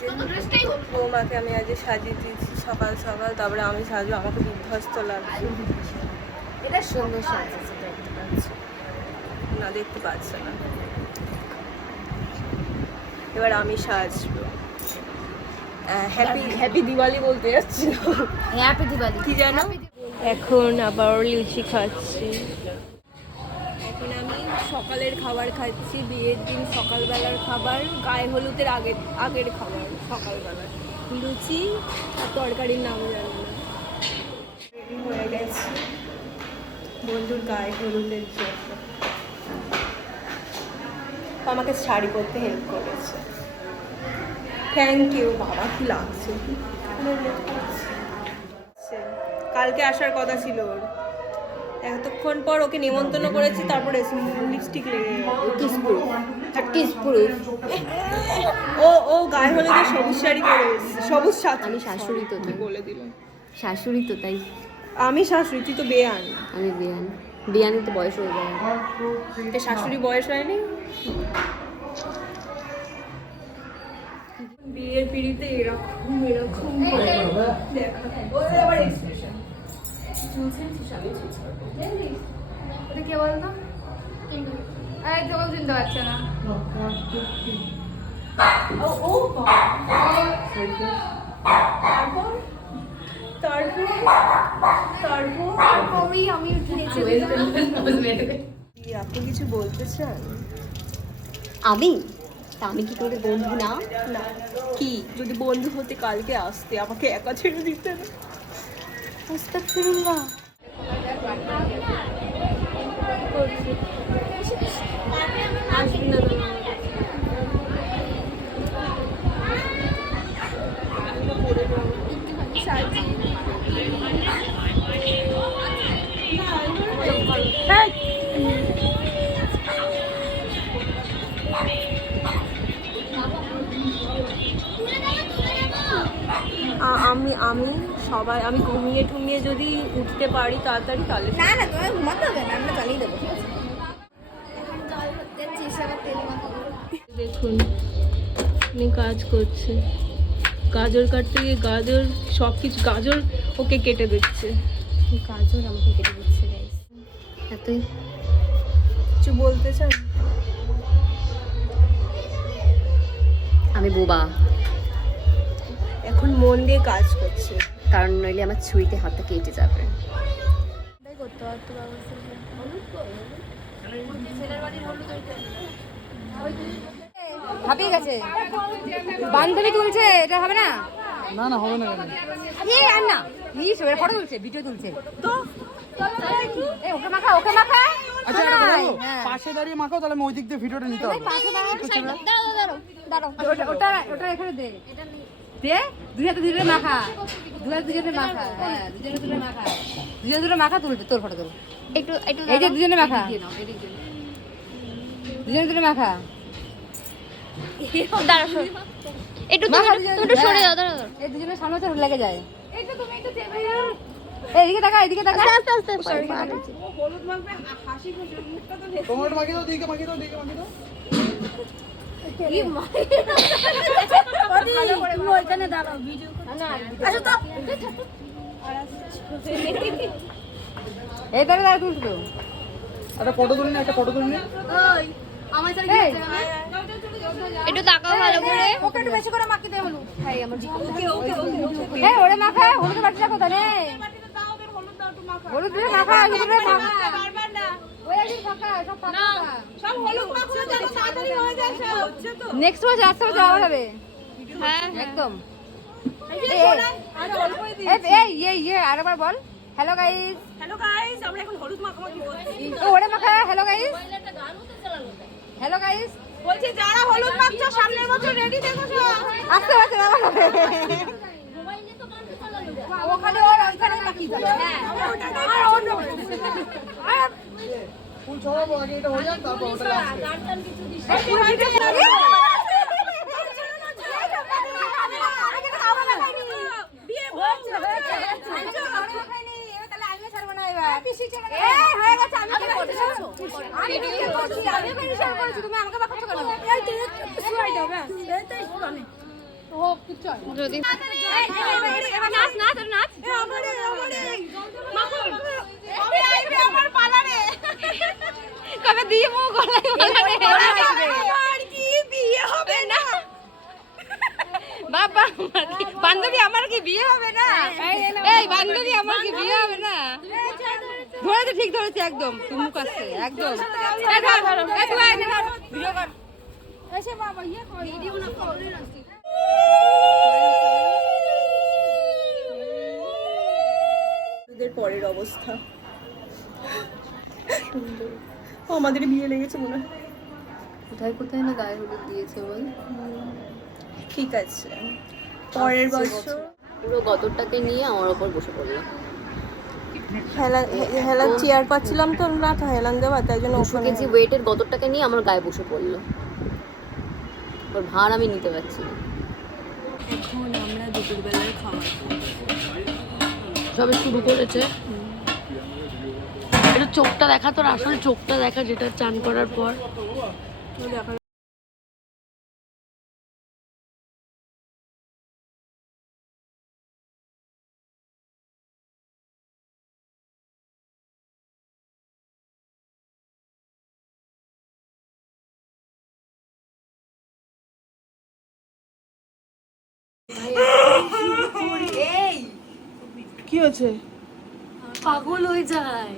যে বৌমাকে আমি আজ সাজিয়ে দিয়েছি সকাল সকাল, তারপরে আমি সাজবো, আমাকে বিধ্বস্ত লাগছে। এটা সুন্দর সাজিয়েছে, দেখতে পাচ্ছি না, দেখতে পাচ্ছে না। এবার আমি সাজবো। হ্যাপি দিওয়ালি বলতে যাচ্ছিল। হ্যাপি দিওয়ালি কি জানো, এখন আবার লুচি খাচ্ছি। এখন আমি সকালের খাবার খাচ্ছি, বিয়ের দিন সকালবেলার খাবার, গায়ে হলুদের আগের খাবার সকালবেলার লুচি আর তরকারির নাম জানি না। রেডি হয়ে গেছি বন্ধুর গায়ে হলুদের জন্য। আমাকে শাড়ি পরতে হেল্প করেছে, থ্যাংক ইউ। বাবা কি লাগছে, কালকে আসার কথা ছিল ওর, এতক্ষণ পর ওকে নেমন্তন্ন করেছি, তারপরে লিপস্টিক লেগে ও গায়ে হলুদের সবুজ শাড়ি পরে এসেছে, সবুজ সাথে। আমি শাশুড়ি তো, তুই বলে দিল শাশুড়ি তো, তাই আমি শাশুড়ি, তুই তো বেয়ান। আমি বিয়ান, বিয়ানি তো বয়স হয়ে যায়। শাশুড়ি বয়স হয়নি। বিয়ের পিড়িতে এরকম দেখা আবার এক্সপ্রেশন ওটা কে বলতো? এই তো চিনতে পারছে না। তারপরই আমি আপনি কিছু বলতে চান? আমি তা আমি কি করে বন্ধু না? না, কি যদি বন্ধু হতে কালকে আসতে, আমাকে একা ছেড়ে দিতে না। আস্তাগফিরুল্লাহ। আসবি না তো? আমি সবাই আমি ঘুমিয়ে ঠুমিয়ে যদি উঠতে পারি তাড়াতাড়ি, তাহলে না না, তোমার ঘুমাতে হবে না, আমরা চালিয়ে দেবো। দেখুন উনি কাজ করছে, গাজর কাটতে গিয়ে গাজর সব কিছু গাজর ওকে কেটে দিচ্ছে। গাজর আমাকে কেটে দিচ্ছে গাইস। এতই কিছু বলতে চান? আমি বোবা, এখন মন দিয়ে কাজ করছে, কারণ নইলে আমার ছুরিতে হাতটা কেটে যাবে। করতে পারতো হাঁপিয়ে গেছে, বান্ধবী তুলছে, এটা হবে না? না না, হবে না কেন? আর না, ফটো তুলছে, ভিডিও তুলছে তো। ওকে মাখা, ওকে মাখা। আচ্ছা এটা বলো, পাশে দাঁড়িয়ে মাখাও, তাহলে আমি ওই দিক দিয়ে ভিডিওটা নিতে হবে। ওটা এখানে দে, দে, দুই হাতে দুজনে মাখা, দুই হাতে দুজনে মাখা, হ্যাঁ দুজনে দুজনে মাখা, দুজনে দুজনে মাখা তুলবে, তোর ফটো তুল একটু একটু, এই যে দুজনে মাখা, দুজনে দুজনে মাখা। একটু একটু সরে যাও, দাঁড়াও। এই দুজনের সামনে তো লেগে যায়। একটু তুমি একটু চেপে যাও, এদিকে তাকা, এদিকে তাকা, আস্তে আস্তে সরি। হলুদ মাখবে, হাসি খুশি মুখটা তো ঢেকে। তোমার মাখিয়ে দাও, দিকে মাখিয়ে দাও, দিকে মাখিয়ে দাও। তুমি ওইখানে দাঁড়াও, ভিডিও আসো তো। এই দাঁড়া দাঁড়া, তুলছো তো। একটা ফটো তুলে নে, একটা ফটো তুলে নে। ওই আমার সাথে কি হচ্ছে না? একটু তাকাও ভালো করে। ওকে একটু বেশি করে মাখিয়ে দে হলুদ। ভাই আমার ওকে ওকে ওকে। এই ওরে মাখা, হলুদ বাটি রাখো তাহলে। হলুদ দিয়ে মাখা, হলুদ দিয়ে মাখা। বারবার না। ওই আগে ফাঁকা, সব ফাঁকা। সব হলুদ মাখা যেন তাড়াতাড়ি হয়ে যায় সব। হচ্ছে তো। নেক্সট ওয়াজ আসতে যাওয়া যাবে। হ্যাঁ একদম। এই আরেকবার বল। Hello guys. হ্যালো গাইস, আমরা এখন হলুদ মাখামাখি করছি। ওরে মাখা, হ্যালো গাইস। Hello guys. বলছি যারা হলুদ মাখছো সামনের বছর রেডি থেকো সব। আস্তে আস্তে না হবে। ওখানে ওইখানে মাখি যাবে। হ্যাঁ, আর অন্য ফুল ছড়াবো, আগে এটা হয়ে যাক, তারপর ওটা লাস্টে। তুমি আমাকে যদি নাচ নাচ নাচ কবে দিয়ে মুখ গলায় কি বিয়ে হবে না বাবা বান্ধবী আমার কি বিয়ে হবে না এই বান্ধবী আমার কি বিয়ে হবে না ধরেছে ঠিক ধরেছে একদম তুই মুখ আসছে একদম ভিডিও কর এসে বাবা ইয়ে কর ভিডিও না কর পরের অবস্থা আমাদের বিয়ে লেগেছে মনে হয়। কোথায় কোথায় না গায়ে হলুদ দিয়েছে বল। ঠিক আছে পরের বছর পুরো গতরটাকে নিয়ে আমার ওপর বসে পড়লো। হেলার চেয়ার পাচ্ছিলাম তো না, তো হেলান দেওয়া, তাই জন্য 200 কেজি ওয়েটের গতরটাকে নিয়ে আমার গায়ে বসে পড়লো। ওর ভার আমি নিতে পারছি না। এখন আমরা দুপুরবেলার খাবার সবে শুরু করেছে। এটা চোখটা দেখা, তোর আসল চোখটা দেখা, যেটা চান করার পর দেখা কি হচ্ছে? পাগল হয়ে যায়।